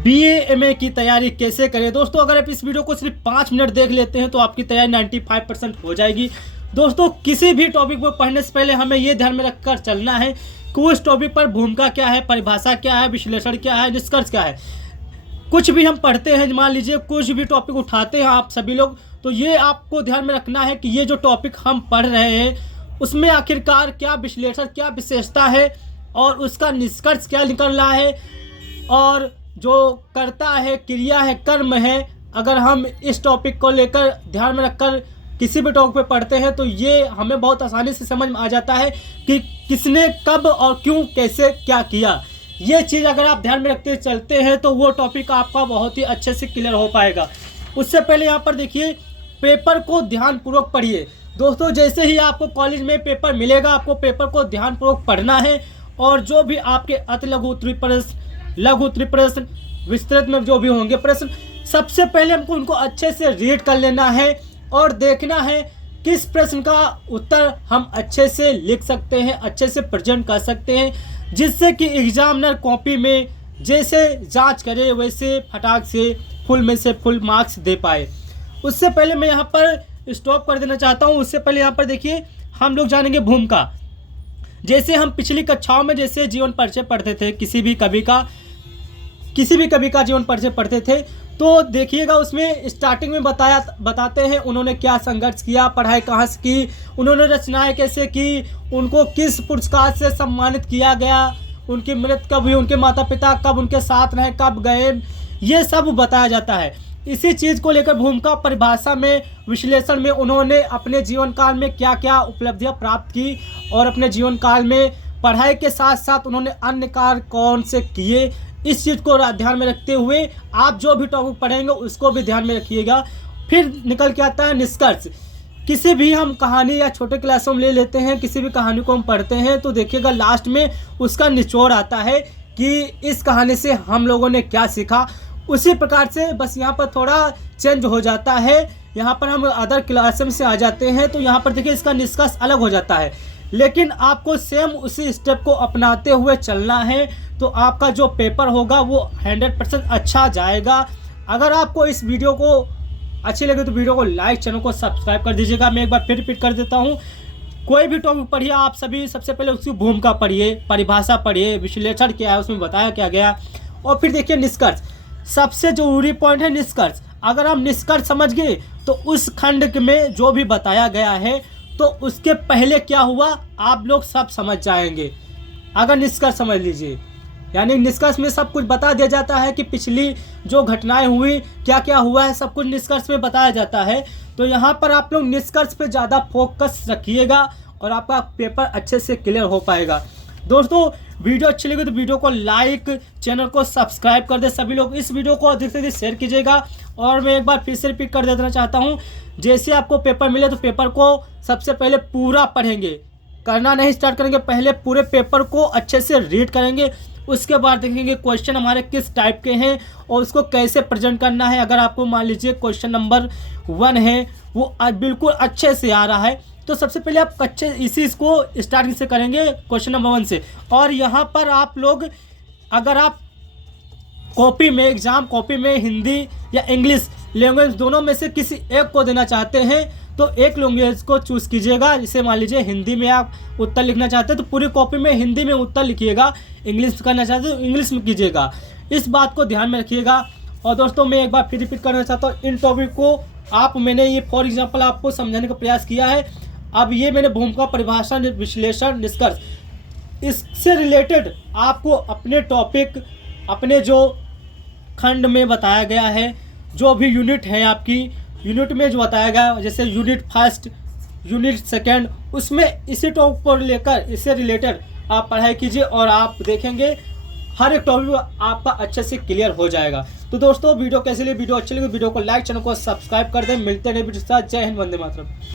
BA MA की तैयारी कैसे करें। दोस्तों अगर आप इस वीडियो को सिर्फ 5 मिनट देख लेते हैं तो आपकी तैयारी 95% हो जाएगी। दोस्तों किसी भी टॉपिक को पढ़ने से पहले हमें ये ध्यान में रखकर चलना है कि उस टॉपिक पर भूमिका क्या है, परिभाषा क्या है, विश्लेषण क्या है, निष्कर्ष क्या है। कुछ भी हम पढ़ते हैं, मान लीजिए कुछ भी टॉपिक उठाते हैं आप सभी लोग, तो ये आपको ध्यान में रखना है कि ये जो टॉपिक हम पढ़ रहे हैं उसमें आखिरकार क्या विश्लेषण, क्या विशेषता है और उसका निष्कर्ष क्या निकल रहा है, और जो कर्ता है, क्रिया है, कर्म है। अगर हम इस टॉपिक को लेकर ध्यान में रखकर किसी भी टॉपिक पे पढ़ते हैं तो ये हमें बहुत आसानी से समझ में आ जाता है कि किसने कब और क्यों कैसे क्या किया। ये चीज़ अगर आप ध्यान में रखते चलते हैं तो वो टॉपिक आपका बहुत ही अच्छे से क्लियर हो पाएगा। उससे पहले यहाँ पर देखिए, पेपर को ध्यानपूर्वक पढ़िए। दोस्तों जैसे ही आपको कॉलेज में पेपर मिलेगा, आपको पेपर को ध्यानपूर्वक पढ़ना है और जो भी आपके अति लघु उत्तरीय प्रश्न, लघु उत्तरीय प्रश्न, विस्तृत में जो भी होंगे प्रश्न, सबसे पहले हमको उनको अच्छे से रीड कर लेना है और देखना है किस प्रश्न का उत्तर हम अच्छे से लिख सकते हैं, अच्छे से प्रेजेंट कर सकते हैं, जिससे कि एग्जामिनर कॉपी में जैसे जांच करे वैसे फटाक से फुल में से फुल मार्क्स दे पाए। उससे पहले मैं यहाँ पर स्टॉप कर देना चाहता हूँ। उससे पहले यहाँ पर देखिए, हम लोग जानेंगे भूमिका। जैसे हम पिछली कक्षाओं में जैसे जीवन परिचय पढ़ते थे, किसी भी कवि का जीवन परिचय पढ़ते थे, तो देखिएगा उसमें स्टार्टिंग में बताते हैं उन्होंने क्या संघर्ष किया, पढ़ाई कहाँ से की, उन्होंने रचनाएं कैसे की, उनको किस पुरस्कार से सम्मानित किया गया, उनकी मृत्यु कब हुई, उनके माता पिता कब उनके साथ रहे, कब गए, ये सब बताया जाता है। इसी चीज़ को लेकर भूमिका परिभाषा में, विश्लेषण में उन्होंने अपने जीवन काल में क्या क्या उपलब्धियां प्राप्त की और अपने जीवन काल में पढ़ाई के साथ साथ उन्होंने अन्य कार्य कौन से किए, इस चीज़ को ध्यान में रखते हुए आप जो भी टॉपिक पढ़ेंगे उसको भी ध्यान में रखिएगा। फिर निकल के आता है निष्कर्ष। किसी भी हम कहानी या छोटे क्लासों में ले लेते हैं, किसी भी कहानी को हम पढ़ते हैं तो देखिएगा लास्ट में उसका निचोड़ आता है कि इस कहानी से हम लोगों ने क्या सीखा। उसी प्रकार से बस यहाँ पर थोड़ा चेंज हो जाता है। यहाँ पर हम अदर क्लास से आ जाते हैं तो यहाँ पर देखिए इसका निष्कर्ष अलग हो जाता है, लेकिन आपको सेम उसी स्टेप को अपनाते हुए चलना है तो आपका जो पेपर होगा वो 100% अच्छा जाएगा। अगर आपको इस वीडियो को अच्छी लगे तो वीडियो को लाइक, चैनल को सब्सक्राइब कर दीजिएगा। मैं एक बार फिर रिपीट कर देता हूँ, कोई भी टॉपिक पढ़िए आप सभी, सबसे पहले उसकी भूमिका पढ़िए, परिभाषा पढ़िए, विश्लेषण क्या है उसमें बताया क्या गया, और फिर देखिए निष्कर्ष। सबसे जरूरी पॉइंट है निष्कर्ष। अगर हम निष्कर्ष समझ गए तो उस खंड में जो भी बताया गया है तो उसके पहले क्या हुआ आप लोग सब समझ जाएंगे। अगर निष्कर्ष समझ लीजिए, यानी निष्कर्ष में सब कुछ बता दिया जाता है कि पिछली जो घटनाएं हुई, क्या क्या हुआ है, सब कुछ निष्कर्ष में बताया जाता है। तो यहाँ पर आप लोग निष्कर्ष पे ज़्यादा फोकस रखिएगा और आपका पेपर अच्छे से क्लियर हो पाएगा। दोस्तों वीडियो अच्छी लगी तो वीडियो को लाइक, चैनल को सब्सक्राइब कर दे सभी लोग। इस वीडियो को अधिक से अधिक शेयर कीजिएगा। और मैं एक बार फिर से रिपीट कर देना चाहता हूँ, जैसे आपको पेपर मिले तो पेपर को सबसे पहले पूरा पढ़ेंगे, करना नहीं स्टार्ट करेंगे, पहले पूरे पेपर को अच्छे से रीड करेंगे। उसके बाद देखेंगे क्वेश्चन हमारे किस टाइप के हैं और उसको कैसे प्रेजेंट करना है। अगर आपको मान लीजिए क्वेश्चन नंबर 1 है वो बिल्कुल अच्छे से आ रहा है तो सबसे पहले आप इसी इसको स्टार्टिंग से करेंगे, क्वेश्चन नंबर 1 से। और यहाँ पर आप लोग अगर आप कॉपी में, एग्जाम कॉपी में हिंदी या इंग्लिश लैंग्वेज दोनों में से किसी एक को देना चाहते हैं तो एक लैंग्वेज को चूज़ कीजिएगा। जैसे मान लीजिए हिंदी में आप उत्तर लिखना चाहते हैं तो पूरी कॉपी में हिंदी में उत्तर लिखिएगा, इंग्लिश करना चाहते हैं तो इंग्लिश में कीजिएगा। इस बात को ध्यान में रखिएगा। और दोस्तों मैं एक बार फिर रिपीट करना चाहता हूँ, इन टॉपिक को मैंने ये फॉर एग्जाम्पल आपको समझाने का प्रयास किया है। अब ये मैंने भूमिका, परिभाषा, विश्लेषण, निष्कर्ष, इससे रिलेटेड आपको अपने टॉपिक, अपने जो खंड में बताया गया है, जो भी यूनिट है आपकी यूनिट में जो बताया गया, जैसे यूनिट 1, यूनिट 2, उसमें इसी टॉपिक को लेकर इससे रिलेटेड आप पढ़ाई कीजिए और आप देखेंगे हर एक टॉपिक आपका अच्छे से क्लियर हो जाएगा। तो दोस्तों वीडियो कैसे लगी, वीडियो अच्छी लगी वीडियो को लाइक, चैनल को सब्सक्राइब कर दें। मिलते हैं वीडियो के साथ। जय हिंद, वंदे मातरम।